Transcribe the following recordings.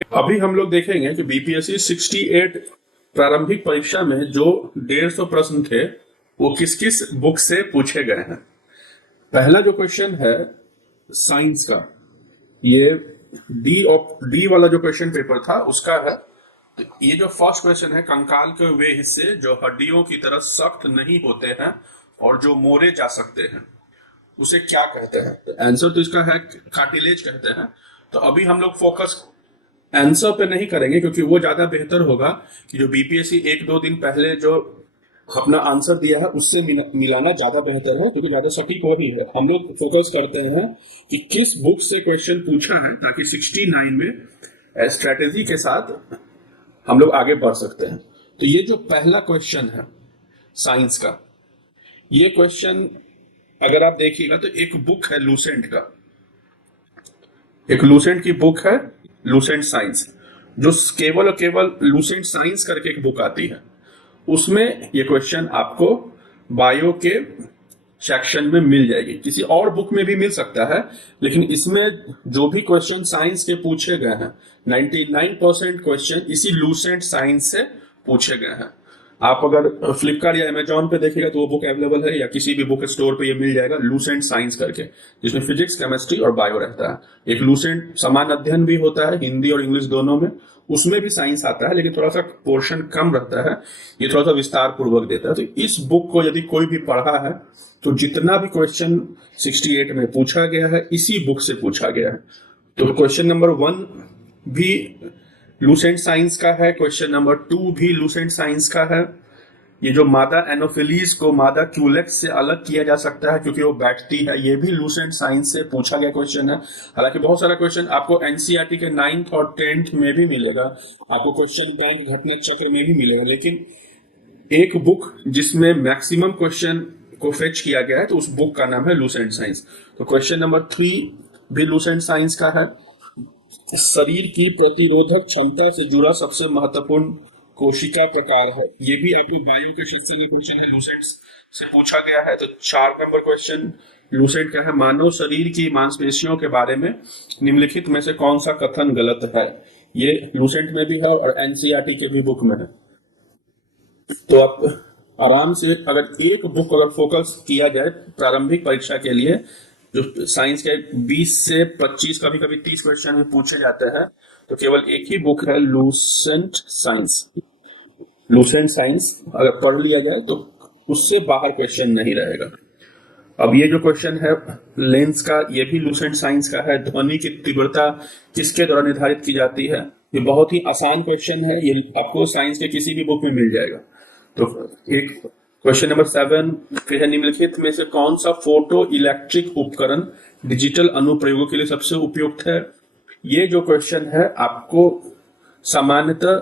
अभी हम लोग देखेंगे कि बीपीएससी 68 प्रारंभिक परीक्षा में जो 150 प्रश्न थे वो किस किस बुक से पूछे गए हैं। पहला जो क्वेश्चन है साइंस का, ये डी वाला जो क्वेश्चन पेपर था उसका है। तो ये जो फर्स्ट क्वेश्चन है, कंकाल के वे हिस्से जो हड्डियों की तरह सख्त नहीं होते हैं और जो मोड़े जा सकते हैं उसे क्या कहते हैं। आंसर तो इसका है कार्टिलेज कहते हैं। तो अभी हम लोग फोकस आंसर पे नहीं करेंगे क्योंकि वो ज्यादा बेहतर होगा कि जो बीपीएससी एक दो दिन पहले जो अपना आंसर दिया है उससे मिलाना ज्यादा बेहतर है, क्योंकि ज्यादा सटीक वही है। हम लोग फोकस करते हैं कि किस बुक से क्वेश्चन पूछा है, ताकि 69 में स्ट्रेटेजी के साथ हम लोग आगे बढ़ सकते हैं। तो ये जो पहला क्वेश्चन है साइंस का, ये क्वेश्चन अगर आप देखिएगा तो एक बुक है लूसेंट का, एक लूसेंट की बुक है लूसेंट साइंस, जो केवल और केवल लूसेंट साइंस करके एक बुक आती है। उसमें ये क्वेश्चन आपको बायो के सेक्शन में मिल जाएगी। किसी और बुक में भी मिल सकता है, लेकिन इसमें जो भी क्वेश्चन साइंस के पूछे गए हैं 99% क्वेश्चन इसी लूसेंट साइंस से पूछे गए हैं। आप अगर फ्लिपकार्ट या अमेजोन पे देखिएगा तो वो बुक अवेलेबल है, या किसी भी बुक स्टोर पे ये मिल जाएगा लूसेंट साइंस करके, जिसमें फिजिक्स, केमिस्ट्री और बायो रहता है। एक लूसेंट समान अध्ययन भी होता है हिंदी और इंग्लिश दोनों में, उसमें भी साइंस आता है लेकिन थोड़ा सा पोर्शन कम रहता है, ये थोड़ा सा विस्तार पूर्वक देता है। तो इस बुक को यदि कोई भी पढ़ा है तो जितना भी क्वेश्चन 68 में पूछा गया है इसी बुक से पूछा गया है। तो क्वेश्चन नंबर 1 भी लूसेंट साइंस का है, क्वेश्चन नंबर 2 भी लूसेंट साइंस का है। ये जो मादा एनोफिलीज को मादा क्यूलेक्स से अलग किया जा सकता है क्योंकि वो बैठती है, ये भी लूसेंट साइंस से पूछा गया क्वेश्चन है। हालांकि बहुत सारा क्वेश्चन आपको एनसीईआरटी के 9th और 10th में भी मिलेगा, आपको क्वेश्चन बैंक घटना चक्र में भी मिलेगा, लेकिन एक बुक जिसमें मैक्सिमम क्वेश्चन को फेच किया गया है तो उस बुक का नाम है लूसेंट साइंस। तो क्वेश्चन नंबर 3 भी लूसेंट साइंस का है। शरीर की प्रतिरोधक क्षमता से जुड़ा सबसे महत्वपूर्ण कोशिका प्रकार है, ये भी आपको बायो के सेक्शन में क्वेश्चन है, लूसेंट से पूछा गया है। तो 4 नंबर क्वेश्चन लूसेंट का है, मानव शरीर की मांसपेशियों के बारे में निम्नलिखित में से कौन सा कथन गलत है। ये लूसेंट में भी है और एनसीईआरटी के भी बुक में है। तो आप आराम से अगर एक बुक अगर फोकस किया जाए प्रारंभिक परीक्षा के लिए, जो साइंस के 20 से 25 कभी कभी 30 क्वेश्चन भी पूछे जाते हैं, तो केवल एक ही बुक है लूसेंट साइंस। लूसेंट साइंस अगर पढ़ लिया जाए तो उससे बाहर क्वेश्चन नहीं रहेगा। अब ये जो क्वेश्चन है लेंस का, ये भी लूसेंट साइंस का है। ध्वनि की तीव्रता किसके द्वारा निर्धारित की जाती है, ये बहुत ही आसान क्वेश्चन है, ये आपको साइंस के किसी भी बुक में मिल जाएगा। तो एक क्वेश्चन नंबर 7 फिर है, निम्नलिखित में से कौन सा फोटो इलेक्ट्रिक उपकरण डिजिटल अनुप्रयोगों के लिए सबसे उपयुक्त है। ये जो क्वेश्चन है आपको सामान्यतः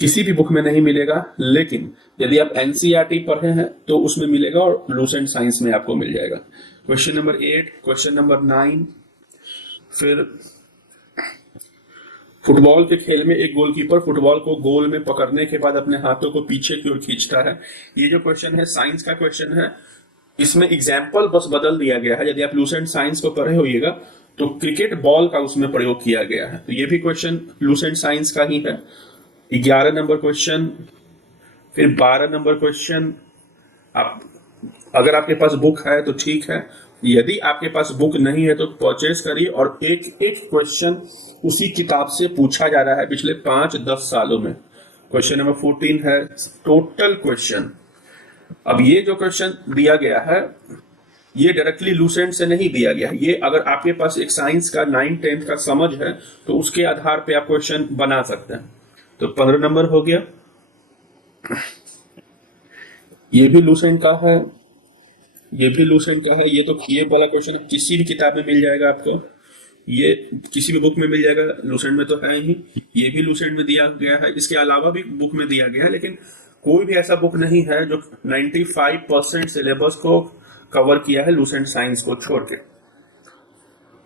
किसी भी बुक में नहीं मिलेगा, लेकिन यदि आप एनसीईआरटी पढ़े हैं तो उसमें मिलेगा और लूसेंट साइंस में आपको मिल जाएगा। क्वेश्चन नंबर 8, क्वेश्चन नंबर 9 फिर फुटबॉल के खेल में एक गोलकीपर फुटबॉल को गोल में पकड़ने के बाद अपने हाथों को पीछे की ओर खींचता है। ये जो क्वेश्चन है साइंस का क्वेश्चन है, इसमें एग्जाम्पल बस बदल दिया गया है। यदि आप लूसेंट साइंस को पढ़े होइएगा तो क्रिकेट बॉल का उसमें प्रयोग किया गया है, तो ये भी क्वेश्चन लूसेंट साइंस का ही है। 11 नंबर क्वेश्चन, फिर 12 नंबर क्वेश्चन। आप अगर आपके पास बुक है तो ठीक है, यदि आपके पास बुक नहीं है तो परचेज करिए, और एक एक क्वेश्चन उसी किताब से पूछा जा रहा है पिछले 5-10 सालों में। क्वेश्चन नंबर 14 है टोटल क्वेश्चन। अब ये जो क्वेश्चन दिया गया है ये डायरेक्टली लूसेंट से नहीं दिया गया है, ये अगर आपके पास एक साइंस का 9th-10th का समझ है तो उसके आधार पे आप क्वेश्चन बना सकते हैं। तो 15 नंबर हो गया, ये भी लूसेंट का है, ये भी लूसेंट का है। ये तो ये वाला क्वेश्चन किसी भी किताब में मिल जाएगा आपको, ये किसी भी बुक में मिल जाएगा, लूसेंट में तो है ही। ये भी लूसेंट में दिया गया है, इसके अलावा भी बुक में दिया गया है, लेकिन कोई भी ऐसा बुक नहीं है जो 95% सिलेबस को कवर किया है लूसेंट साइंस को छोड़ के।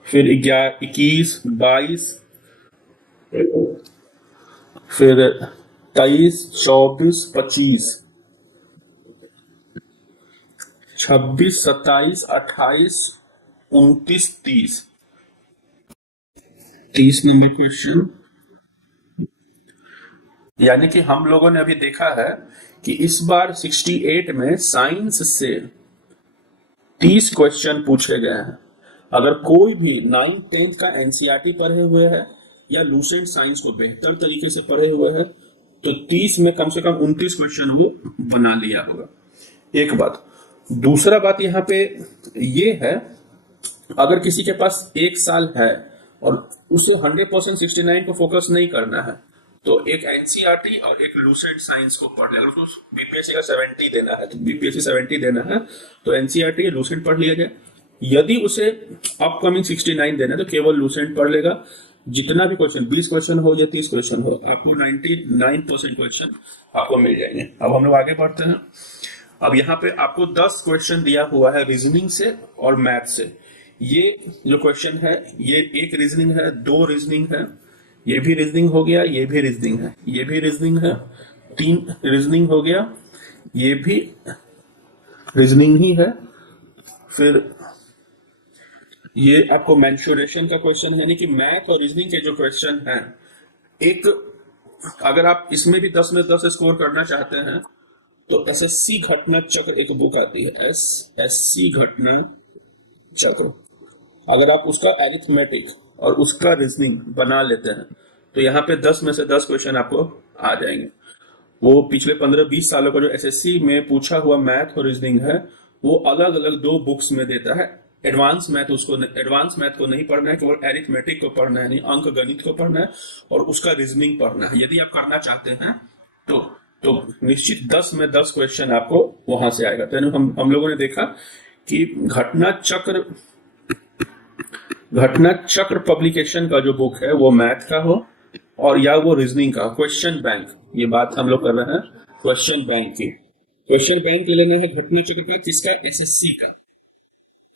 फिर 21, 22, फिर 23, 24, 25, 26, 27, 28, 29, 30 नंबर क्वेश्चन। यानी कि हम लोगों ने अभी देखा है कि इस बार 68 में साइंस से 30 क्वेश्चन पूछे गए हैं। अगर कोई भी 9th-10th का एनसीईआरटी पढ़े हुए है या लूसेंट साइंस को बेहतर तरीके से पढ़े हुए है तो 30 में कम से कम 29 क्वेश्चन वो बना लिया होगा। एक बात। दूसरा बात यहाँ पे ये है, अगर किसी के पास एक साल है और उसे 100% 69 को फोकस नहीं करना है तो एक एनसीईआरटी और एक लूसेंट साइंस को पढ़ ले। अगर उसको बीपीएससी का 70 देना है तो बीपीएससी 70 देना है तो एनसीईआरटी या लूसेंट पढ़ लिया जाए। यदि उसे अपकमिंग 69 देना है तो केवल लूसेंट पढ़ लेगा। जितना भी क्वेश्चन 20 क्वेश्चन हो या 30 क्वेश्चन हो, आपको 99% क्वेश्चन आपको मिल जाएंगे। अब हम लोग आगे बढ़ते हैं। अब यहाँ पे आपको 10 क्वेश्चन दिया हुआ है रीजनिंग से और मैथ से। ये जो क्वेश्चन है ये एक रीजनिंग है, 2 रीजनिंग है, ये भी रीजनिंग हो गया, ये भी रीजनिंग है, ये भी रीजनिंग है, 3 रीजनिंग हो गया, ये भी रीजनिंग ही है। फिर ये आपको मेंसुरेशन का क्वेश्चन है, यानी कि मैथ और रीजनिंग के जो क्वेश्चन हैं, एक अगर आप इसमें भी 10 में 10 स्कोर करना चाहते हैं तो एसएससी घटना चक्र एक बुक आती है, एसएससी घटना चक्र। अगर आप उसका एरिथमेटिक और उसका रीजनिंग बना लेते हैं तो यहाँ पे 10 में से 10 क्वेश्चन आपको आ जाएंगे। वो पिछले 15-20 सालों का जो एसएससी में पूछा हुआ मैथ और रीजनिंग है वो अलग अलग 2 बुक्स में देता है। एडवांस मैथ को नहीं पढ़ना है, केवल एरिथमेटिक को पढ़ना है, नहीं अंक गणित को पढ़ना है और उसका रीजनिंग पढ़ना है। यदि आप करना चाहते हैं तो निश्चित 10 में 10 क्वेश्चन आपको वहां से आएगा। तो हम लोगों ने देखा कि घटना चक्र पब्लिकेशन का जो बुक है वो मैथ का हो और या वो रीजनिंग का। क्वेश्चन बैंक, ये बात हम लोग कर रहे हैं क्वेश्चन बैंक की। क्वेश्चन बैंक ले लेना है घटना चक्र का, किसका? एसएससी का।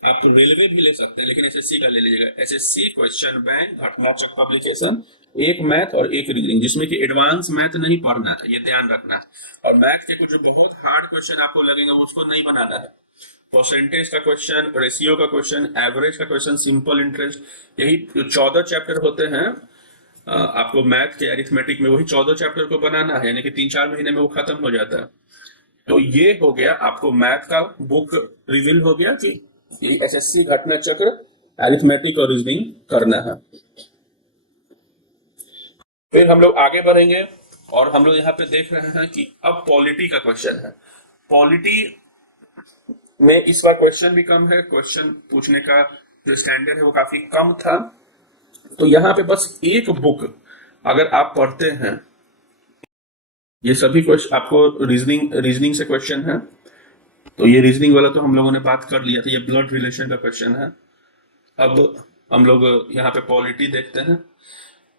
आप तो रेलवे भी ले सकते हैं लेकिन एसएससी का ले लीजिएगा। एसएससी क्वेश्चन बैंक घटना चक्र पब्लिकेशन, एक मैथ और एक रीजनिंग, जिसमें कि एडवांस मैथ नहीं पढ़ना है, ये ध्यान रखना है। और मैथ के कुछ बहुत हार्ड क्वेश्चन आपको लगेंगे वो उसको नहीं बनाना है। परसेंटेज का क्वेश्चन, रेशियो का क्वेश्चन, एवरेज का क्वेश्चन, सिंपल इंटरेस्ट, यही 14 चैप्टर होते हैं आपको मैथ के अरिथमेटिक में, वही 14 चैप्टर को बनाना है, यानी कि 3-4 महीने में वो खत्म हो जाता है। तो ये हो गया आपको मैथ का बुक रिवील हो गया कि एसएससी घटना चक्र, अरिथमेटिक और रीजनिंग करना है। फिर हम लोग आगे बढ़ेंगे और हम लोग यहाँ पे देख रहे हैं कि अब पॉलिटी का क्वेश्चन है। पॉलिटी में इस बार क्वेश्चन भी कम है, क्वेश्चन पूछने का जो स्टैंडर्ड है वो काफी कम था। तो यहाँ पे बस एक बुक अगर आप पढ़ते हैं, ये सभी क्वेश्चन आपको रीजनिंग से क्वेश्चन है। तो ये रीजनिंग वाला तो हम लोगों ने बात कर लिया था, ये ब्लड रिलेशन का क्वेश्चन है। अब हम लोग यहाँ पे पॉलिटी देखते हैं।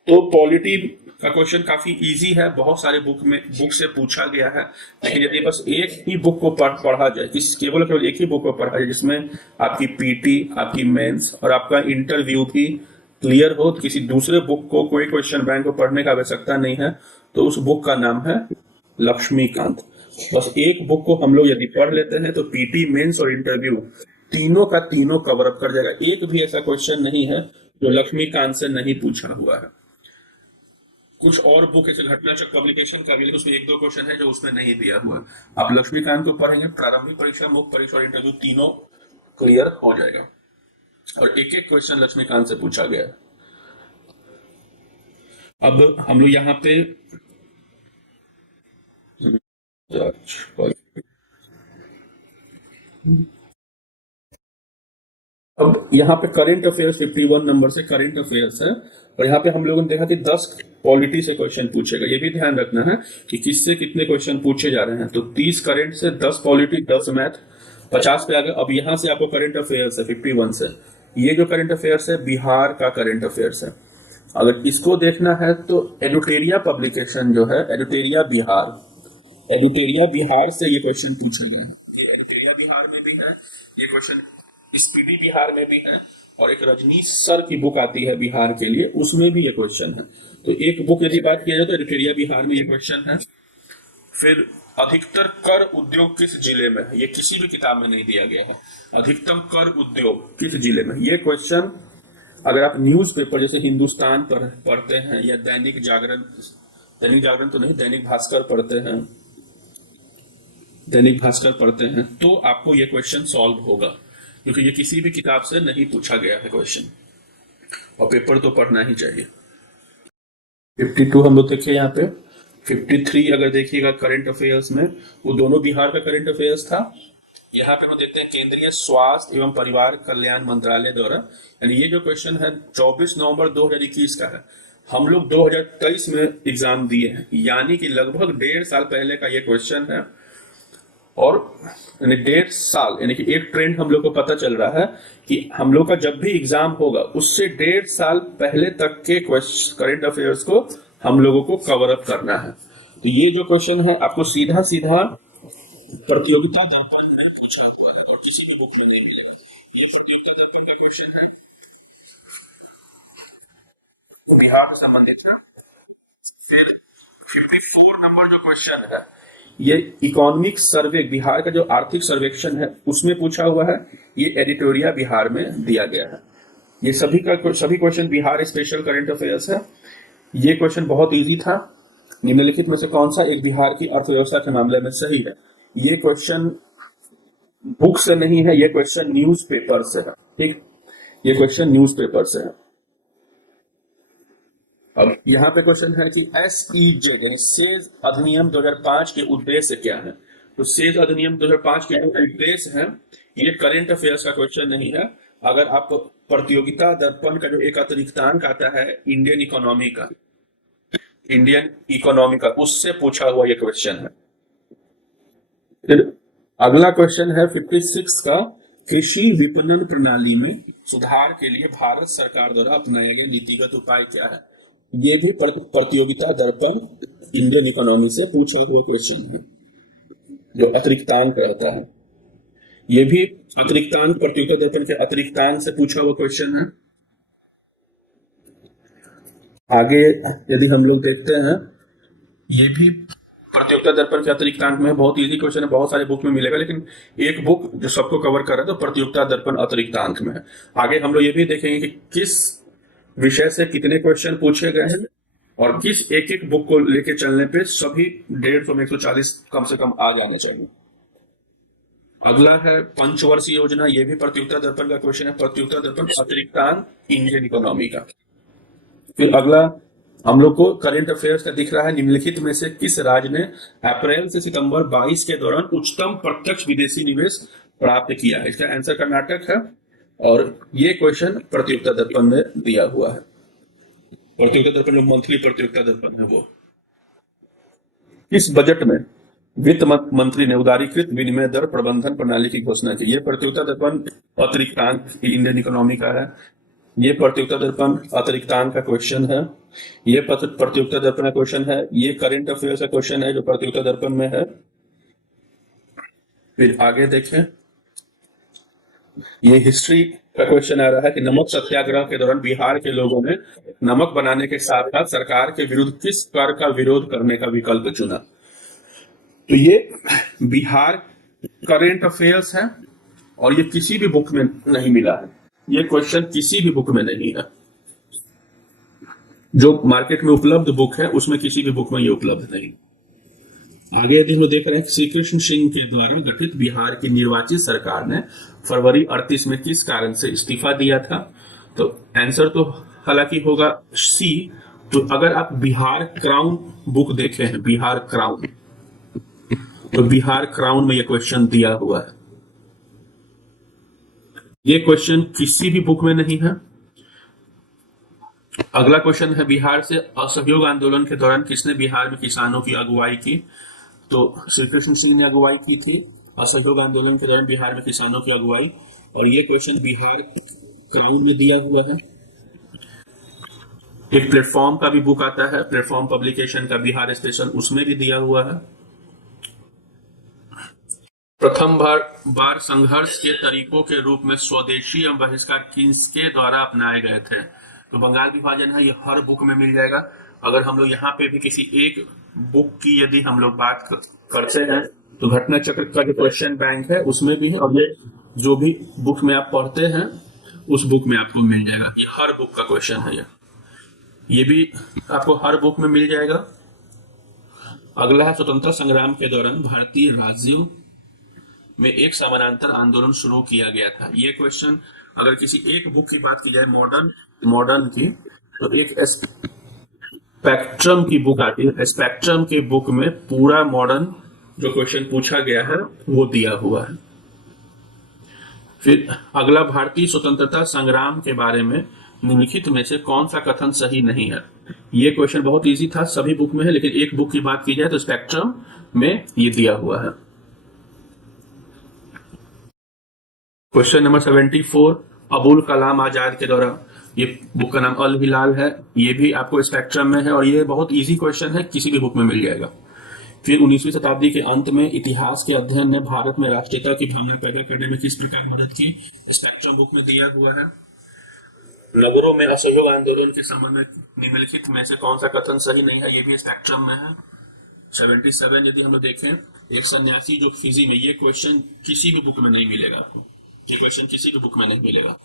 तो पॉलिटी का क्वेश्चन काफी इजी है, बहुत सारे बुक से पूछा गया है। लेकिन यदि बस एक ही बुक को पढ़ा जाए, केवल एक ही बुक को पढ़ा जाए जिसमें आपकी पीटी, आपकी मेंस और आपका इंटरव्यू भी क्लियर हो, किसी दूसरे बुक को, कोई क्वेश्चन बैंक को पढ़ने का आवश्यकता नहीं है, तो उस बुक का नाम है लक्ष्मीकांत। बस एक बुक को हम लोग यदि पढ़ लेते हैं तो पीटी, मेंस और इंटरव्यू तीनों का तीनों कवर अप कर जाएगा। एक भी ऐसा क्वेश्चन नहीं है जो लक्ष्मीकांत से नहीं पूछा हुआ है। कुछ और बुक ऐसे घटना चक्र पब्लिकेशन का भी, उसमें 1-2 क्वेश्चन है जो उसमें नहीं दिया हुआ। आप लक्ष्मीकांत को पढ़ेंगे, प्रारंभिक परीक्षा, मुख्य परीक्षा और इंटरव्यू तीनों क्लियर हो जाएगा और एक एक क्वेश्चन लक्ष्मीकांत से पूछा गया है। अब हम लोग यहाँ पे अब यहाँ पे करंट अफेयर्स 51 नंबर से करंट अफेयर्स है और यहाँ पे हम लोगों ने देखा कि 10 पॉलिटी से क्वेश्चन पूछेगा। ये भी ध्यान रखना है कि किससे कितने क्वेश्चन पूछे जा रहे हैं। तो 30 करंट से, 10 पॉलिटी, 10 मैथ, 50 पे आ गए। अब यहाँ से आपको करंट अफेयर्स है 51 से। ये जो करंट अफेयर्स है बिहार का करंट अफेयर्स है। अगर इसको देखना है तो एडुटेरिया पब्लिकेशन जो है, एडुटेरिया बिहार से ये क्वेश्चन पूछे गए हैं। ये एडुटेरिया बिहार में भी है, ये क्वेश्चन स्पीडी बिहार में भी है और एक रजनीश सर की बुक आती है बिहार के लिए, उसमें भी ये क्वेश्चन है। तो एक बुक यदि बात किया जाए तो एडुटेरिया बिहार में ये क्वेश्चन है। फिर अधिकतर कर उद्योग किस जिले में है, ये किसी भी किताब में नहीं दिया गया है। अधिकतम कर उद्योग किस जिले में, ये क्वेश्चन अगर आप न्यूज़पेपर जैसे हिंदुस्तान पर पढ़ते हैं या दैनिक जागरण दैनिक जागरण तो नहीं, दैनिक भास्कर पढ़ते हैं, दैनिक भास्कर पढ़ते हैं तो आपको ये क्वेश्चन सॉल्व होगा, क्योंकि ये किसी भी किताब से नहीं पूछा गया है क्वेश्चन, और पेपर तो पढ़ना ही चाहिए। 52 हम लोग देखिए यहाँ पे, 53 अगर देखिएगा करंट अफेयर्स में, वो दोनों बिहार का करंट अफेयर्स था। यहाँ पे हम देखते हैं केंद्रीय स्वास्थ्य एवं परिवार कल्याण मंत्रालय द्वारा, यानी ये जो क्वेश्चन है 24 नवंबर 2021 का है, हम लोग 2023 में एग्जाम दिए हैं, यानी कि लगभग 1.5 साल पहले का ये क्वेश्चन है। और यानी 1.5 साल, यानी कि एक ट्रेंड हम लोग को पता चल रहा है कि हम लोग का जब भी एग्जाम होगा उससे 1.5 साल पहले तक के करंट अफेयर्स को हम लोगों को कवर अप करना है। तो ये जो क्वेश्चन है आपको सीधा सीधा प्रतियोगिता दर्पण में पूछा हुआ, किसी भी बुक में नहीं मिलेगा। ये प्रतियोगिता दर्पण का क्वेश्चन है, तो बिहार से संबंधित है। फिर 54 नंबर जो क्वेश्चन है, ये इकोनॉमिक सर्वे, बिहार का जो आर्थिक सर्वेक्षण है उसमें पूछा हुआ है, ये एडिटोरिया बिहार में दिया गया है। ये सभी question Bihar special current affairs है। ये क्वेश्चन बहुत इजी था। निम्नलिखित में से कौन सा एक बिहार की अर्थव्यवस्था के मामले में सही है? ये क्वेश्चन बुक से नहीं है, ये क्वेश्चन न्यूज़पेपर से है। ठीक, ये क्वेश्चन न्यूज़पेपर से है। अब यहाँ पे क्वेश्चन है कि SEZ यानी सेज अधिनियम 2005 के उद्देश्य क्या है? तो सेज अधिनियम 2005 के जो उद्देश्य है, ये करंट अफेयर्स का क्वेश्चन नहीं है। अगर आप प्रतियोगिता दर्पण का जो एक अतिरिक्तांक आता है इंडियन इकोनॉमी का, उससे पूछा हुआ ये क्वेश्चन है। फिर अगला क्वेश्चन है 56 का, कृषि विपणन प्रणाली में सुधार के लिए भारत सरकार द्वारा अपनाया गया नीतिगत उपाय क्या है? ये भी प्रतियोगिता दर्पण इंडियन इकोनॉमी से पूछा हुआ क्वेश्चन है, जो अतिरिक्तांक रहता है। ये भी अतिरिक्तांक, प्रतियोगिता दर्पण के अतिरिक्तांक से पूछा हुआ क्वेश्चन है। आगे यदि हम लोग देखते हैं, ये भी प्रतियोगिता दर्पण के अतिरिक्तांक में बहुत इजी क्वेश्चन है, बहुत सारे बुक में मिलेगा, लेकिन एक बुक जो सबको कवर कर रहा है तो प्रतियोगिता दर्पण अतिरिक्तांक में है। आगे हम लोग ये भी देखेंगे कि किस विषय से कितने क्वेश्चन पूछे गए हैं, और किस एक एक बुक को लेके चलने पे सभी 150 में 140 कम से कम आ जाने चाहिए। अगला है पंचवर्षीय योजना, ये भी प्रतियोगिता दर्पण का क्वेश्चन है, प्रतियोगिता दर्पण अतिरिक्तांक इंडियन इकोनॉमी का। फिर अगला हम लोग को करंट अफेयर्स का दिख रहा है, निम्नलिखित में से किस राज्य ने अप्रैल से सितंबर 22 के दौरान उच्चतम प्रत्यक्ष विदेशी निवेश प्राप्त किया है? इसका आंसर कर्नाटक है, और ये क्वेश्चन प्रतियोगिता दर्पण में दिया हुआ है। प्रतियोगिता दर्पण जो मंथली प्रतियोगिता दर्पण है वो। इस बजट में वित्त मंत्री ने उदारीकृत विनिमय दर प्रबंधन प्रणाली की घोषणा की। ये प्रतियोगिता दर्पण अतिरिक्तांक इंडियन इकोनॉमी का है। ये प्रतियोगिता दर्पण अतिरिक्तांक का क्वेश्चन है। ये प्रतियोगिता दर्पण का क्वेश्चन है। ये करंट अफेयर्स का क्वेश्चन है जो प्रतियोगिता दर्पण में है। फिर आगे देखें, ये हिस्ट्री का क्वेश्चन आ रहा है कि नमक सत्याग्रह के दौरान बिहार के लोगों ने नमक बनाने के साथ साथ सरकार के विरुद्ध किस कर का विरोध करने का विकल्प चुना? तो ये बिहार करंट अफेयर्स है, और ये किसी भी बुक में नहीं मिला है। ये क्वेश्चन किसी भी बुक में नहीं है। जो मार्केट में उपलब्ध बुक है उसमें किसी भी बुक में ये उपलब्ध नहीं। आगे यदि हम देख रहे हैं, श्री कृष्ण सिंह के द्वारा गठित बिहार की निर्वाचित सरकार ने फरवरी 38 में किस कारण से इस्तीफा दिया था? तो आंसर तो हालांकि होगा सी। तो अगर आप बिहार क्राउन बुक देखे हैं, बिहार क्राउन, तो बिहार क्राउन में यह क्वेश्चन दिया हुआ है। ये क्वेश्चन किसी भी बुक में नहीं है। अगला क्वेश्चन है, बिहार से असहयोग आंदोलन के दौरान किसने बिहार में किसानों की अगुवाई की? तो श्री कृष्ण सिंह ने अगुवाई की थी असहयोग आंदोलन के दौरान बिहार में किसानों की अगुवाई, और ये क्वेश्चन बिहार क्राउन में दिया हुआ है। एक प्लेटफॉर्म का भी बुक आता है, प्लेटफॉर्म पब्लिकेशन का बिहार स्पेशल, उसमें भी दिया हुआ है। प्रथम बार संघर्ष के तरीकों के रूप में स्वदेशी एवं बहिष्कार किसके द्वारा अपनाए गए थे? तो बंगाल विभाजन है, ये हर बुक में मिल जाएगा। अगर हम लोग यहाँ पे भी किसी एक बुक की यदि हम लोग बात करते हैं तो घटना चक्र का जो क्वेश्चन बैंक है उसमें भी है, और ये जो भी बुक में आप पढ़ते हैं उस बुक में आपको मिल जाएगा। ये हर बुक का क्वेश्चन है, ये भी आपको हर बुक में मिल जाएगा। अगला है स्वतंत्रता संग्राम के दौरान भारतीय राज्यों में एक समानांतर आंदोलन शुरू किया गया था। ये क्वेश्चन अगर किसी एक बुक की बात की जाए मॉडर्न मॉडर्न की, तो एक स्पेक्ट्रम की बुक आती है। स्पेक्ट्रम के बुक में पूरा मॉडर्न जो क्वेश्चन पूछा गया है वो दिया हुआ है। फिर अगला, भारतीय स्वतंत्रता संग्राम के बारे में निम्नलिखित में से कौन सा कथन सही नहीं है। ये क्वेश्चन बहुत इजी था, सभी बुक में है, लेकिन एक बुक की बात की जाए तो स्पेक्ट्रम में ये दिया हुआ है। क्वेश्चन नंबर 74, अबुल कलाम आजाद के दौरान, ये बुक का नाम अल हिलाल है, ये भी आपको स्पेक्ट्रम में है और ये बहुत इजी क्वेश्चन है, किसी भी बुक में मिल जाएगा। फिर 19वीं शताब्दी के अंत में इतिहास के अध्ययन ने भारत में राष्ट्रीयता की भावना पैदा करने में किस प्रकार मदद की। स्पेक्ट्रम बुक में दिया हुआ है। नगरों में असहयोग आंदोलन के संबंध में निम्नलिखित में से कौन सा कथन सही नहीं है, ये भी स्पेक्ट्रम में है। 77, यदि हम लोग देखें, एक सन्यासी जो फिजी में, ये क्वेश्चन किसी भी बुक में नहीं मिलेगा आपको, ये क्वेश्चन किसी भी बुक में नहीं मिलेगा।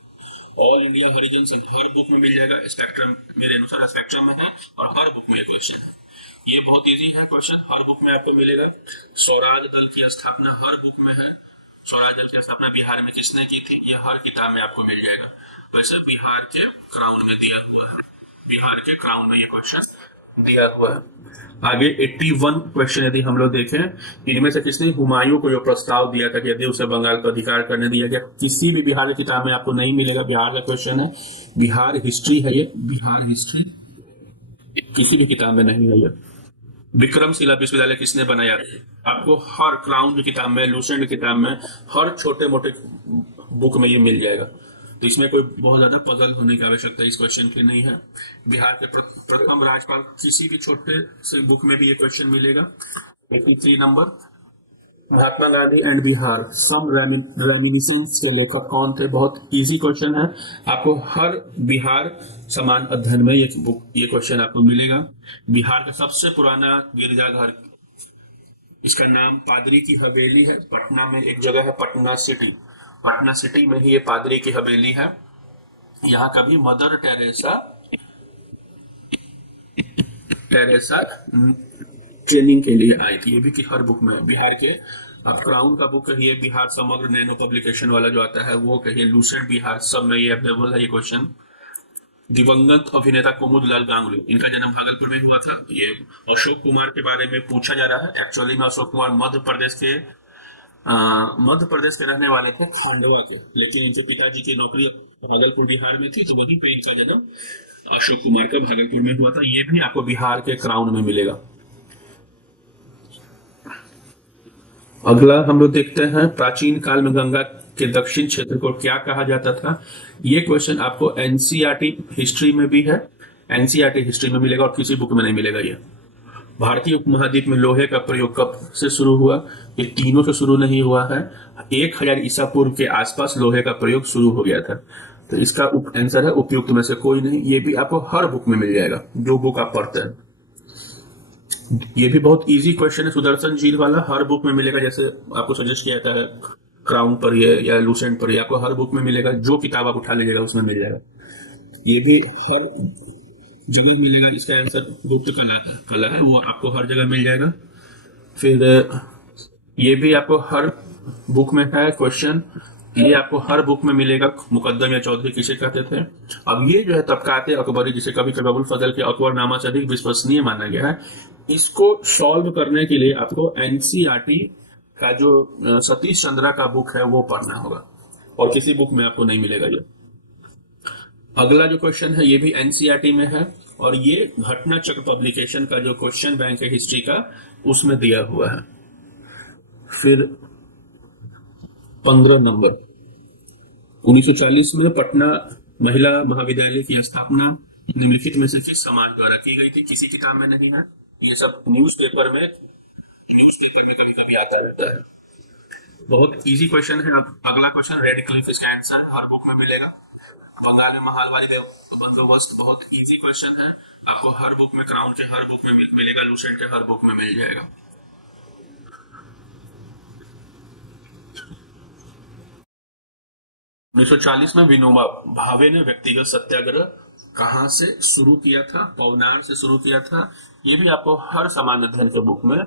ऑल इंडिया हरिजन संघ हर बुक में मिल जाएगा, स्पेक्ट्रम मेरे अनुसार स्पेक्ट्रम में है और हर बुक में क्वेश्चन है। ये बहुत इजी है क्वेश्चन, हर बुक में आपको मिलेगा। स्वराज दल की स्थापना हर बुक में है। स्वराज दल की स्थापना बिहार में किसने की थी, ये हर किताब में आपको मिल जाएगा। वैसे बिहार के क्राउन में दिया हुआ है, बिहार के क्राउन में ये क्वेश्चन दिया हुआ है। आगे 81 क्वेश्चन यदि हम लोग देखें, इनमें से किसने हुमायूं को जो प्रस्ताव दिया था कि यदि उसे बंगाल का अधिकार करने दिया गया, किसी भी बिहार की किताब में आपको नहीं मिलेगा। बिहार का क्वेश्चन है, बिहार हिस्ट्री है, ये बिहार हिस्ट्री किसी भी किताब में नहीं है। ये विक्रमशिला विश्वविद्यालय किसने बनाया, आपको हर क्राउन की किताब में, लूसेंट की किताब में, हर छोटे मोटे बुक में ये मिल जाएगा। तो इसमें कोई बहुत ज्यादा पजल होने की आवश्यकता इस क्वेश्चन की नहीं है। बिहार के प्रथम राज्यपाल, किसी भी छोटे से बुक में भी ये क्वेश्चन मिलेगा। 83 number, Mahatma Gandhi and Bihar some reminiscence के लेखक कौन थे, बहुत इजी क्वेश्चन है, आपको हर बिहार समान अध्ययन में ये क्वेश्चन आपको मिलेगा। बिहार का सबसे पुराना गिरजाघर, इसका नाम पादरी की हवेली है, पटना में एक जगह है पटना सिटी, पटना सिटी में ही ये पादरी की हवेली है। यहाँ कभी मदर टेरेसा ट्रेनिंग के लिए आई थी, ये भी कि हर बुक में। बिहार के क्राउन का बुक कहिए, बिहार समग्र नैनो पब्लिकेशन वाला जो आता है वो कहिए, लूसेंट बिहार, सब में ये अवेलेबल है ये क्वेश्चन। दिवंगत अभिनेता कुमुदलाल गांगुली, इनका जन्म भागलपुर में हुआ था। ये अशोक कुमार के बारे में पूछा जा रहा है। एक्चुअली में अशोक कुमार मध्य प्रदेश के रहने वाले थे, खांडवा के, लेकिन इनके पिताजी की नौकरी भागलपुर बिहार में थी, तो वहीं पे इनका जन्म अशोक कुमार का भागलपुर में हुआ था। ये भी आपको बिहार के क्राउन में मिलेगा। अगला हम लोग देखते हैं, प्राचीन काल में गंगा के दक्षिण क्षेत्र को क्या कहा जाता था। ये क्वेश्चन आपको एनसीईआरटी हिस्ट्री में भी है, एनसीईआरटी हिस्ट्री में मिलेगा और किसी बुक में नहीं मिलेगा। ये भारतीय उपमहाद्वीप में लोहे का प्रयोग कब से शुरू हुआ, ये तीनों से शुरू नहीं हुआ है, 1000 ईसा पूर्व के आसपास लोहे का प्रयोग शुरू हो गया था। तो इसका आंसर है उपयुक्त में से कोई नहीं। ये भी आपको हर बुक में मिल जाएगा जो बुक आप पढ़ते हैं। ये भी बहुत इजी क्वेश्चन है, सुदर्शन झील वाला हर बुक में मिलेगा। जैसे आपको सजेस्ट किया था क्राउन पर या लूसेंट पर, आपको हर बुक में मिलेगा, जो किताब आप उठा लीजिएगा उसमें मिल जाएगा। ये भी हर जगह मिलेगा। इसका आंसर गुप्त कला है, वो आपको हर जगह मिल जाएगा। फिर ये भी आपको हर बुक में है क्वेश्चन, ये आपको हर बुक में मिलेगा। मुकद्दम या चौधरी किसे कहते थे। अब ये जो है तबकाते अकबरी, जिसे कभी कभी अबुल फजल के अकबरनामा से अधिक विश्वसनीय माना गया है, इसको सॉल्व करने के लिए आपको एनसीईआरटी का जो सतीश चंद्रा का बुक है वो पढ़ना होगा और किसी बुक में आपको नहीं मिलेगा ये। अगला जो क्वेश्चन है ये भी एनसीईआरटी में है और ये घटना चक्र पब्लिकेशन का जो क्वेश्चन बैंक है हिस्ट्री का, उसमें दिया हुआ है। फिर 15 नंबर, 1940 में पटना महिला महाविद्यालय की स्थापना निम्नलिखित में से किस समाज द्वारा की गई थी, किसी किताब में नहीं है। ये सब न्यूज़पेपर में कभी कभी आता रहता है। बहुत इजी क्वेश्चन है। अगला क्वेश्चन रेडक्लिफ, इसका आंसर हर बुक में मिलेगा। बंगाल में महालवारी बंदोबस्त, बहुत इजी क्वेश्चन है, आपको हर बुक में, क्राउन के हर बुक में मिलेगा, लूसेंट के हर बुक में मिल जाएगा। 1940 में विनोबा भावे ने व्यक्तिगत सत्याग्रह कहाँ से शुरू किया था, पवनार से शुरू किया था, ये भी आपको हर सामान्य अध्ययन के बुक में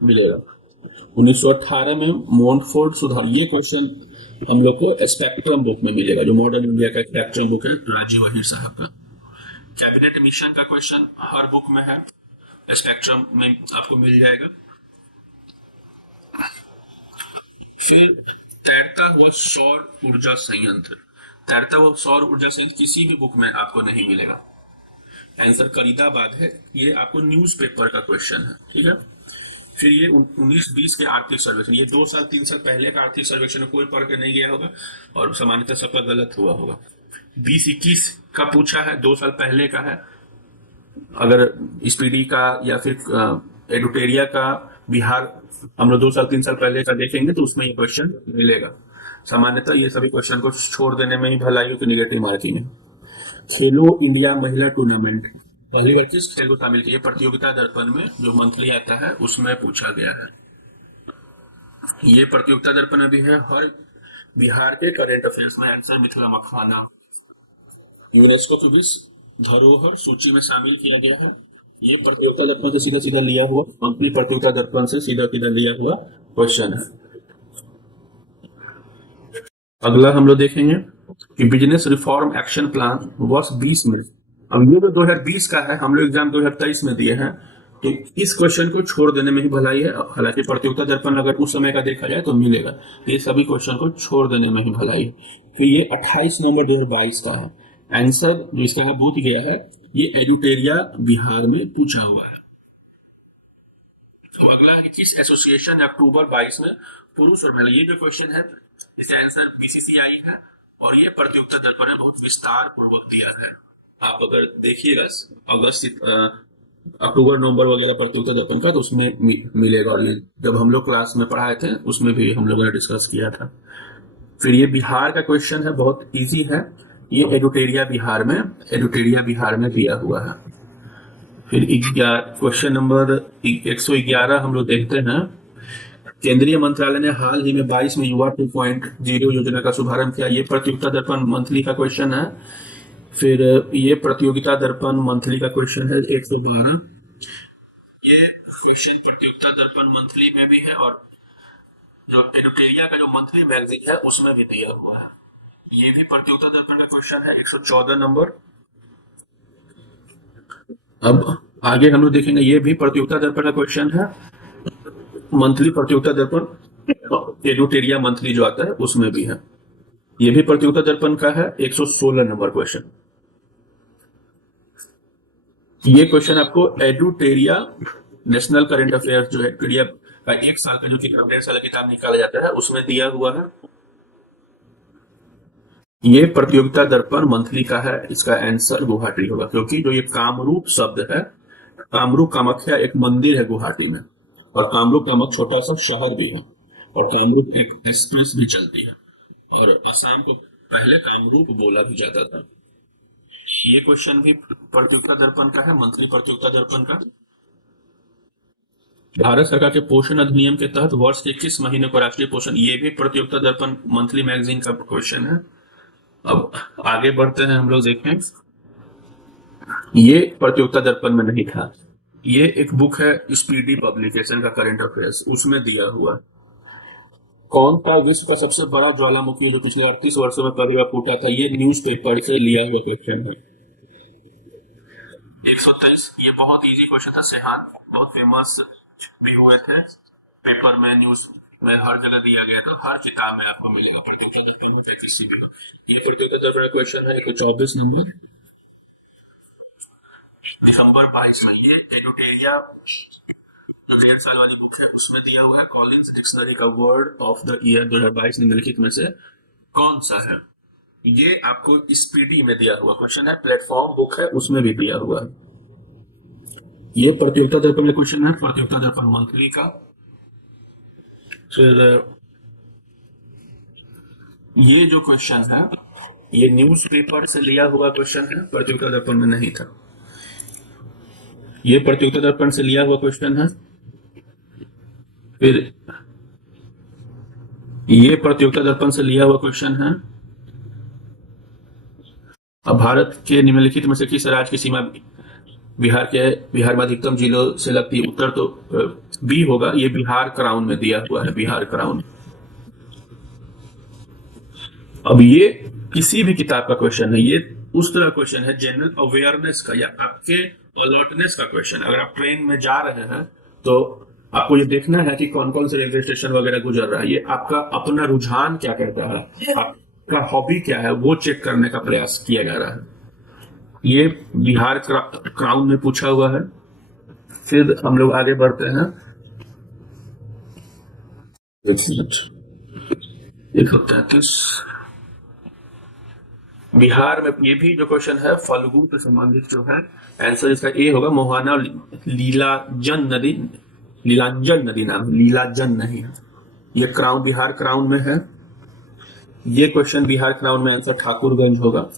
मिलेगा। 1918 में मोंटफोर्ट सुधार, ये क्वेश्चन हम लोग को स्पेक्ट्रम बुक में मिलेगा, जो मॉडर्न इंडिया का स्पेक्ट्रम बुक है राजीव अहीर साहब का। कैबिनेट मिशन का क्वेश्चन हर बुक में है, स्पेक्ट्रम में आपको मिल जाएगा। फिर तैरता हुआ सौर ऊर्जा संयंत्र, तैरता हुआ सौर ऊर्जा संयंत्र किसी भी बुक में आपको नहीं मिलेगा। आंसर करीदाबाद है, ये आपको न्यूज़पेपर का क्वेश्चन है, ठीक है। फिर ये 19-20 के आर्थिक सर्वेक्षण, ये 2 साल 3 साल पहले का आर्थिक सर्वेक्षण में कोई पढ़ के नहीं गया होगा और सामान्यतः सबका गलत हुआ होगा। 20-21 का पूछा है, 2 साल पहले का है। अगर स्पीडी का या फिर एडुटेरिया का बिहार हम लोग 2 साल 3 साल पहले का देखेंगे तो उसमें ये क्वेश्चन मिलेगा। सामान्यतः ये सभी क्वेश्चन को छोड़ देने में ही भलाई हो कि निगेटिव मार्किंग है। खेलो इंडिया महिला टूर्नामेंट पहली बार किस खेल को शामिल किया, प्रतियोगिता दर्पण में जो मंथली आता है उसमें पूछा गया है। ये प्रतियोगिता दर्पण अभी है हर बिहार के करेंट अफेयर्स में। आंसर मिथिला मखाना। यूनेस्को को विश्व धरोहर सूची में शामिल किया गया है। ये प्रतियोगिता दर्पण से सीधा सीधा लिया हुआ, कंपनी प्रतियोगिता दर्पण से सीधा सीधा लिया हुआ क्वेश्चन है। अगला हम लोग देखेंगे कि बिजनेस रिफॉर्म एक्शन प्लान वर्ष 20 में, अब ये तो 2020 का है, हम लोग एग्जाम 2023 में दिए हैं, तो इस क्वेश्चन को छोड़ देने में ही भलाई है। हालांकि प्रतियोगिता दर्पण अगर उस समय का देखा जाए तो मिलेगा, ये सभी क्वेश्चन को छोड़ देने में ही भलाई है। तो ये 28 नवंबर 2022 का है। आंसर जो इसका है बूथ गया है, ये एडुटेरिया बिहार में पूछा हुआ है। तो अगला है किस एसोसिएशन ने अक्टूबर 22 में पुरुष और महिला, ये जो क्वेश्चन है इसका आंसर बीसीसीआई है और ये प्रतियोगिता दर्पण में बहुत विस्तार पूर्वक दिया है। आप अगर देखिएगा अगस्त अक्टूबर नवंबर वगैरह प्रतियोगिता दर्पण का तो उसमें मिलेगा, और ये जब हम लोग क्लास में पढ़ाए थे उसमें भी हम लोगों ने डिस्कस किया था। फिर ये बिहार का क्वेश्चन है, बहुत इजी है, ये एडुटेरिया बिहार में दिया हुआ है। फिर क्वेश्चन नंबर 111 हम लोग देखते हैं। केंद्रीय मंत्रालय ने हाल ही में 22 में युवा 2.0 योजना का शुभारंभ किया, ये प्रतियोगिता दर्पण मंथली का क्वेश्चन है। फिर ये प्रतियोगिता दर्पण मंथली का क्वेश्चन है 112, ये क्वेश्चन प्रतियोगिता दर्पण मंथली में भी है और जो एडुटेरिया का जो मंथली मैगजीन है उसमें भी दिया हुआ है। ये भी प्रतियोगिता दर्पण का क्वेश्चन है 114 नंबर। अब आगे हम लोग देखेंगे, ये भी प्रतियोगिता दर्पण का क्वेश्चन है, मंथली प्रतियोगिता दर्पण एडुटेरिया मंथली जो आता है उसमें भी है। ये भी प्रतियोगिता दर्पण का है 116 नंबर क्वेश्चन। ये क्वेश्चन आपको एडुटेरिया नेशनल करंट अफेयर्स जो है एडुटेरिया का 1 साल का जो किताब 1.5 साल का किताब निकाला जाता है उसमें दिया हुआ है। ये प्रतियोगिता दर्पण मंथली का है, इसका आंसर गुवाहाटी होगा, क्योंकि जो ये कामरूप शब्द है, कामरूप कामाख्या एक मंदिर है गुवाहाटी में, और कामरूप नामक छोटा सा शहर भी है, और कामरूप एक एक्सप्रेस भी चलती है, और असम को पहले कामरूप बोला भी जाता था। ये क्वेश्चन भी प्रतियोगिता दर्पण का है, मंथली प्रतियोगिता दर्पण का। भारत सरकार के पोषण अधिनियम के तहत वर्ष के किस महीने को राष्ट्रीय पोषण, ये भी प्रतियोगिता दर्पण मंथली मैगजीन का क्वेश्चन है। अब आगे बढ़ते हैं, हम लोग देखें, ये प्रतियोगिता दर्पण में नहीं था, ये एक बुक है स्पीडी पब्लिकेशन का करंट अफेयर्स, उसमें दिया हुआ। कौन सा विश्व का सबसे बड़ा ज्वालामुखी जो पिछले 38 वर्षों में पहली बार फूटा था, ये न्यूज़पेपर से लिया हुआ क्वेश्चन है। 123, ये बहुत इजी क्वेश्चन था, सेहान बहुत फेमस भी हुए थे, पेपर में न्यूज में हर जगह दिया गया था, हर किताब में आपको मिलेगा प्रतियोगिता दर्पण में किसी भी। ये प्रतियोगिता दर्पण क्वेश्चन है 124 नंबर, दिसंबर 22 में। ये एडुटेरिया जो 1.5 साल वाली बुक है उसमें दिया हुआ है। कॉलिंस डिक्शनरी का वर्ड ऑफ द ईयर 2022 निम्नलिखित में से कौन सा है, ये आपको स्पीडी में दिया हुआ क्वेश्चन है, प्लेटफॉर्म बुक है उसमें भी दिया हुआ है। ये प्रतियोगिता दर्पण में क्वेश्चन है, प्रतियोगिता दर्पण मंथली का। फिर ये जो क्वेश्चन है ये न्यूज़पेपर से लिया हुआ क्वेश्चन है, प्रतियोगिता दर्पण में नहीं था। ये प्रतियोगिता दर्पण से लिया हुआ क्वेश्चन है। फिर ये प्रतियोगिता दर्पण से लिया हुआ क्वेश्चन है। अब भारत के निम्नलिखित में से किस राज्य की सीमा बिहार में अधिकतम जिलों से लगती है? उत्तर तो बी होगा, ये बिहार क्राउन में दिया हुआ है, बिहार क्राउन। अब ये किसी भी किताब का क्वेश्चन है, ये उस तरह क्वेश्चन है जनरल अवेयरनेस का या आपके अलर्टनेस का क्वेश्चन। अगर आप ट्रेन में जा रहे हैं तो आपको ये देखना है कि कौन कौन से रेलवे स्टेशन वगैरह गुजर रहा है, ये आपका अपना रुझान क्या कहता है, आपका हॉबी क्या है, वो चेक करने का प्रयास किया जा रहा है। ये बिहार क्राउन में पूछा हुआ है। फिर हम लोग आगे बढ़ते हैं। 133 बिहार में ये भी जो क्वेश्चन है फल्गु से संबंधित जो है, आंसर इसका ए होगा। मोहाना लीलाजन नदी, लीलाजन नदी नाम, लीलाजन नहीं है। ये क्राउन बिहार क्राउन में है। ये क्वेश्चन बिहार क्राउन में आंसर ठाकुरगंज होगा।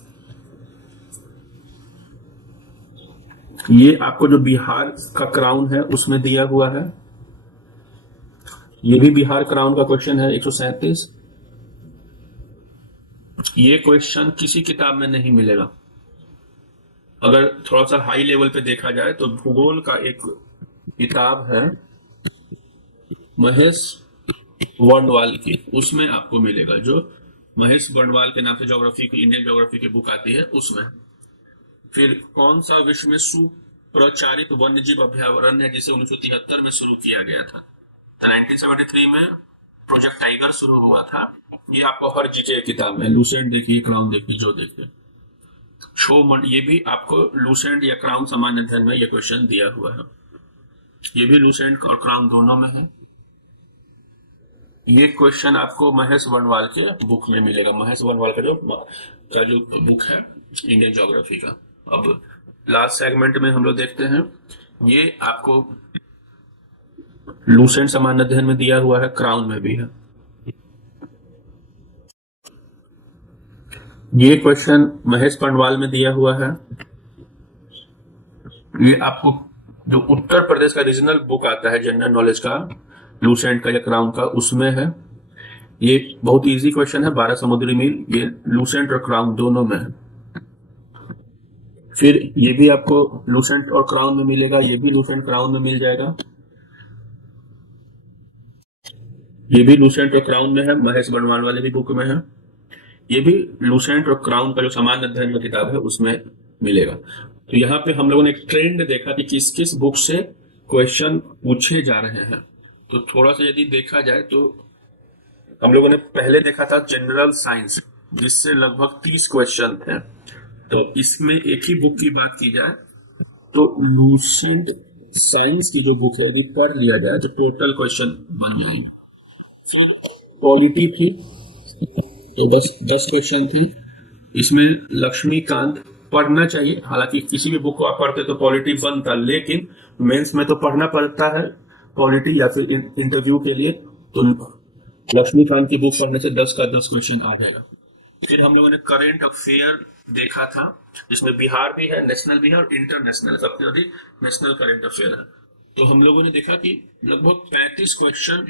ये आपको जो बिहार का क्राउन है उसमें दिया हुआ है। ये भी बिहार क्राउन का क्वेश्चन है 137। ये क्वेश्चन किसी किताब में नहीं मिलेगा। अगर थोड़ा सा हाई लेवल पे देखा जाए तो भूगोल का एक किताब है महेश वर्णवाल की, उसमें आपको मिलेगा। जो महेश वर्णवाल के नाम से ज्योग्राफी की, इंडियन ज्योग्राफी की बुक आती है उसमें। फिर कौन सा विश्व में सुप्रचारित वन्यजीव अभ्यारण्य है जिसे 1973 में शुरू किया गया था? तो 1973 में प्रोजेक्ट टाइगर शुरू हुआ था। ये आपको हर जीके किताब में, लूसेंट देखिए, क्राउन देखिए, जो देखिए ये भी आपको लूसेंट या क्राउन सामान्य अध्ययन में ये क्वेश्चन दिया हुआ है। ये भी लूसेंट और क्राउन दोनों में है। ये क्वेश्चन आपको महेश वर्णवाल के बुक में मिलेगा। महेश वर्णवाल का जो बुक है इंडियन ज्योग्राफी का। अब लास्ट सेगमेंट में हम लोग देखते हैं, ये आपको लूसेंट सामान्य अध्ययन में दिया हुआ है, क्राउन में भी है। ये क्वेश्चन महेश वर्णवाल में दिया हुआ है। ये आपको जो उत्तर प्रदेश का रीजनल बुक आता है जनरल नॉलेज का, लूसेंट का या क्राउन का, उसमें है। ये बहुत इजी क्वेश्चन है, 12 समुद्री मील। ये लूसेंट और क्राउन दोनों में है। फिर ये भी आपको लूसेंट और क्राउन में मिलेगा, ये भी लूसेंट क्राउन में मिल जाएगा। ये भी लूसेंट और क्राउन में है, महेश वर्णवाल वाले भी बुक में है। ये भी लूसेंट और क्राउन का जो सामान्य अध्ययन में किताब है उसमें मिलेगा। तो यहाँ पे हम लोगों ने एक ट्रेंड देखा कि किस किस बुक से क्वेश्चन पूछे जा रहे हैं। तो थोड़ा सा यदि देखा जाए तो हम लोगों ने पहले देखा था जनरल साइंस, जिससे लगभग 30 क्वेश्चन थे। तो इसमें एक ही बुक की बात की जाए तो लूसेंट साइंस की जो बुक है यदि पढ़ लिया जाए तो टोटल क्वेश्चन बन जाएंगे। फिर पॉलिटी थी, तो बस 10 क्वेश्चन थे। इसमें लक्ष्मीकांत पढ़ना चाहिए, हालांकि किसी भी बुक को आप पढ़ते तो पॉलिटी बनता, लेकिन मेंस में तो पढ़ना पड़ता है पॉलिटी या फिर इंटरव्यू के लिए। तो लक्ष्मीकांत की बुक पढ़ने से 10 का 10 क्वेश्चन आ जाएगा। फिर हम लोगों ने करेंट अफेयर देखा था, जिसमें बिहार भी है, नेशनल भी है और इंटरनेशनल, सबसे अधिक नेशनल करेंट अफेयर है। तो हम लोगों ने देखा कि लगभग 35 क्वेश्चन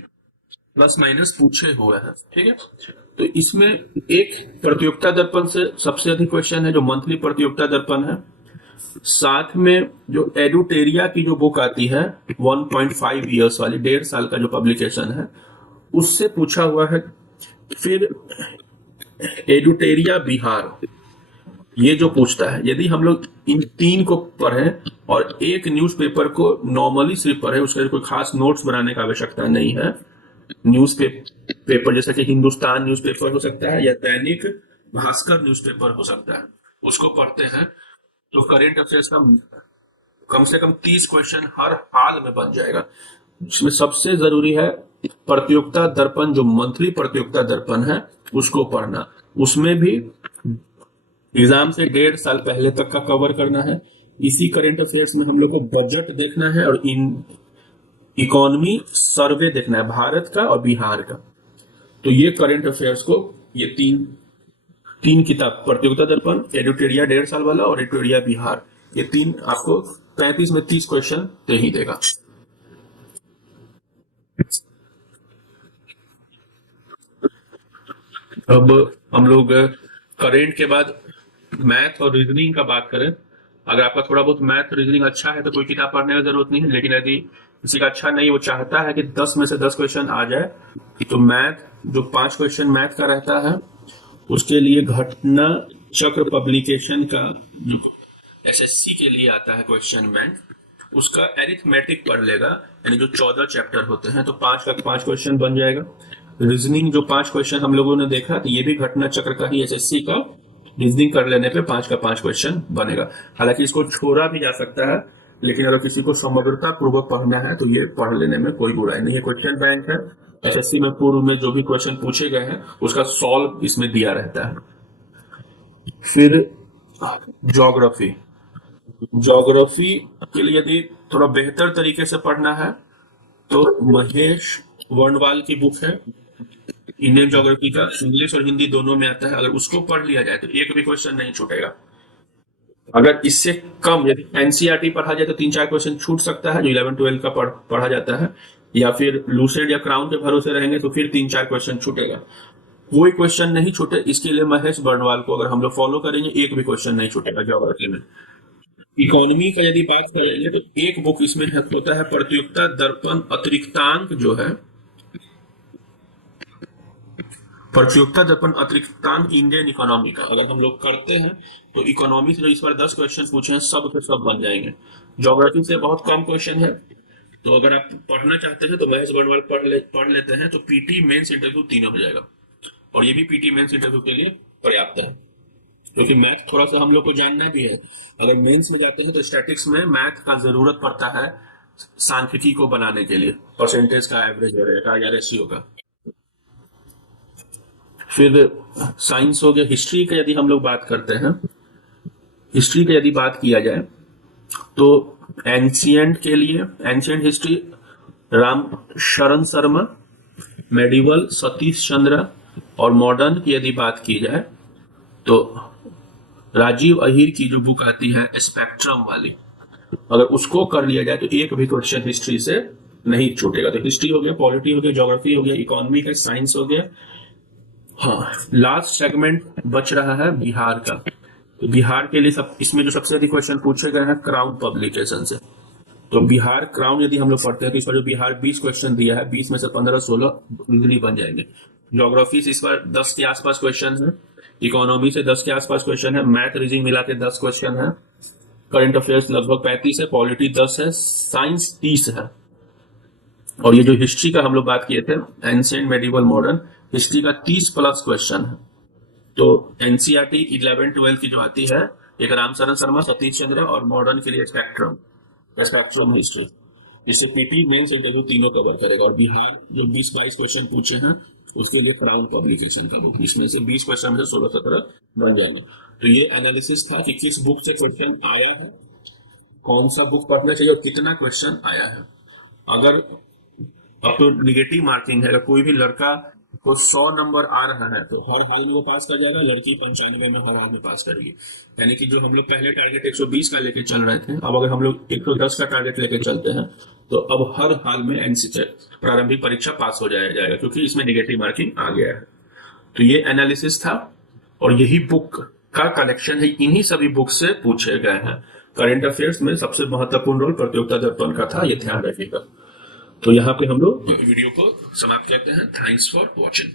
प्लस माइनस पूछे हुए हैं। ठीक है, तो इसमें एक प्रतियोगिता दर्पण से सबसे अधिक क्वेश्चन है, जो मंथली प्रतियोगिता दर्पण है। साथ में जो एडुटेरिया की जो बुक आती है 1.5 ईयर्स वाली, 1.5 साल का जो पब्लिकेशन है, उससे पूछा हुआ है। फिर एडुटेरिया बिहार, ये जो पूछता है, यदि हम लोग इन 3 को पढ़ें और एक न्यूज़पेपर को नॉर्मली सिर्फ पढ़े, उसके कोई खास नोट्स बनाने की आवश्यकता नहीं है। न्यूज़पेपर जैसा कि हिंदुस्तान न्यूज़पेपर हो सकता है या दैनिक भास्कर न्यूज़पेपर हो सकता है, उसको पढ़ते हैं तो करेंट अफेयर्स का कम से कम 30 क्वेश्चन हर हाल में बन जाएगा। इसमें सबसे जरूरी है प्रतियोगिता दर्पण, जो मंथली प्रतियोगिता दर्पण है उसको पढ़ना। उसमें भी एग्जाम से 1.5 साल पहले तक का कवर करना है। इसी करंट अफेयर्स में हम लोग को बजट देखना है और इकोनॉमी सर्वे देखना है, भारत का और बिहार का। तो ये करंट अफेयर्स को ये तीन किताब, प्रतियोगिता दर्पण, एडुटेरिया 1.5 साल वाला और एडुटेरिया बिहार, ये 3 आपको 35 में 30 क्वेश्चन दे ही देगा। अब हम लोग करेंट के बाद मैथ और रीजनिंग का बात करें, अगर आपका थोड़ा बहुत मैथ रीजनिंग अच्छा है तो कोई किताब पढ़ने की जरूरत नहीं है, लेकिन यदि किसी का अच्छा नहीं, वो चाहता है कि 10 में से 10 क्वेश्चन आ जाए, तो मैथ जो 5 क्वेश्चन मैथ का रहता है, उसके लिए घटना चक्र पब्लिकेशन का जो एसएससी के लिए आता है क्वेश्चन बैंक, उसका एरिथमेटिक पढ़ लेगा, यानी जो 14 चैप्टर होते हैं, तो 5 का 5 क्वेश्चन बन जाएगा। रीजनिंग जो 5 क्वेश्चन हम लोगों ने देखा, तो ये भी घटना चक्र का ही एसएससी का रीजनिंग कर लेने पे 5 का 5 क्वेश्चन बनेगा। हालांकि इसको छोड़ा भी जा सकता है, लेकिन अगर किसी को समग्रता पूर्वक पढ़ना है तो ये पढ़ लेने में कोई बुराई नहीं है। क्वेश्चन बैंक है, एसएससी में पूर्व में जो भी क्वेश्चन पूछे गए हैं उसका सॉल्व इसमें दिया रहता है। फिर ज्योग्राफी, ज्योग्राफी के लिए यदि थोड़ा बेहतर तरीके से पढ़ना है तो महेश वर्णवाल की बुक है, इंडियन ज्योग्राफी का, इंग्लिश और हिंदी दोनों में आता है। अगर उसको पढ़ लिया जाए तो एक भी क्वेश्चन नहीं छूटेगा। अगर इससे कम यदि एनसीईआरटी पढ़ा जाए तो 3-4 क्वेश्चन छूट सकता है, जो 11-12 का पढ़ा जाता है, या फिर लूसेड या क्राउन के भरोसे रहेंगे तो फिर 3-4 क्वेश्चन छूटेगा। कोई क्वेश्चन नहीं छूटे, इसके लिए महेश वर्णवाल को अगर हम लोग फॉलो करेंगे, एक भी क्वेश्चन नहीं छूटेगा ज्योग्राफी में। इकोनॉमी का यदि बात करेंगे तो एक बुक इसमें होता है प्रतियोगिता दर्पण अतिरिक्तांक, जो है प्रतियोगिता दर्पण अतिरिक्तांक इंडियन इकोनॉमी का, अगर हम लोग करते हैं तो इकोनॉमी से जो इस बार 10 क्वेश्चन पूछे हैं सब के सब बन जाएंगे। ज्योग्राफी से बहुत कम क्वेश्चन है, तो अगर आप पढ़ना चाहते हैं तो महेश वर्णवाल पढ़ लेते हैं तो पीटी मेंस इंटरव्यू तीनों हो जाएगा, और ये भी पीटी मेंस इंटरव्यू के लिए पर्याप्त है, क्योंकि मैथ थोड़ा सा हम लोग को जानना भी है। अगर मेंस में जाते हैं तो स्टैटिक्स में मैथ का जरूरत पड़ता है सांख्यिकी को बनाने के लिए, परसेंटेज का, एवरेज का या रेशियो का। फिर साइंस हो गया। हिस्ट्री का यदि हम लोग बात करते हैं, हिस्ट्री की यदि बात किया जाए तो एंशिएंट के लिए एंशिएंट हिस्ट्री राम शरण शर्मा, मेडिवल सतीश चंद्र, और मॉडर्न की यदि बात की जाए तो राजीव अहीर की जो बुक आती है स्पेक्ट्रम वाली, अगर उसको कर लिया जाए तो एक भी क्वेश्चन हिस्ट्री से नहीं छूटेगा। तो हिस्ट्री हो गया, पॉलिटी हो गया, ज्योग्राफी हो गया, इकोनॉमी का, साइंस हो गया। हाँ, लास्ट सेगमेंट बच रहा है बिहार का। तो बिहार के लिए इसमें जो सबसे अधिक क्वेश्चन पूछे गए हैं क्राउन पब्लिकेशन से, तो बिहार क्राउन यदि हम लोग पढ़ते हैं तो इस बार जो बिहार 20 क्वेश्चन दिया है, 20 में से 15-16 इजीली बन जाएंगे। ज्योग्राफी से इस बार 10 के आसपास क्वेश्चन है, इकोनॉमी से 10 के आसपास क्वेश्चन है, मैथ रीजनिंग मिला के 10 क्वेश्चन है, करंट अफेयर्स लगभग 35 है, पॉलिटी 10 है, साइंस 30 है। और ये जो हिस्ट्री का हम लोग बात किए थे, एंशिएंट, मेडिवल, मॉडर्न, हिस्ट्री का 30+ क्वेश्चन है। तो एनसीईआरटी 11-12 की जो आती है, एक रामशरण शर्मा, सतीश चंद्र, और मॉडर्न के लिए स्पेक्ट्रम हिस्ट्री, इससे पीटी मेंस इंटरव्यू तीनों कवर करेगा। और बिहार जो 20-22 क्वेश्चन पूछे हैं उसके लिए क्राउन पब्लिकेशन का बुक, इसमें से 20 क्वेश्चन में से 16-17 बन जाएंगे। तो ये एनालिसिस था कि किस बुक से क्वेश्चन आया है, कौन सा बुक पढ़ना चाहिए और कितना क्वेश्चन आया है। अगर अब तो निगेटिव मार्किंग है, अगर कोई भी लड़का को 100 नंबर आ रहा है तो हर हाल में वो पास कर जाएगा, लड़की 95 में हर हाल में पास करेगी। यानी कि जो हम लोग पहले टारगेट 120 का लेके चल रहे थे, अब अगर हम लोग 110 का टारगेट लेके चलते हैं तो अब हर हाल में प्रारंभिक परीक्षा पास हो जाएगा, क्योंकि इसमें निगेटिव मार्किंग आ गया है। तो ये एनालिसिस था, और यही बुक का कलेक्शन है, इन्हीं सभी बुक से पूछे गए हैं। करंट अफेयर्स में सबसे महत्वपूर्ण रोल प्रतियोगिता दर्पण का था, ये ध्यान रखिएगा। तो यहाँ पे हम लोग वीडियो को समाप्त करते हैं। Thanks for watching.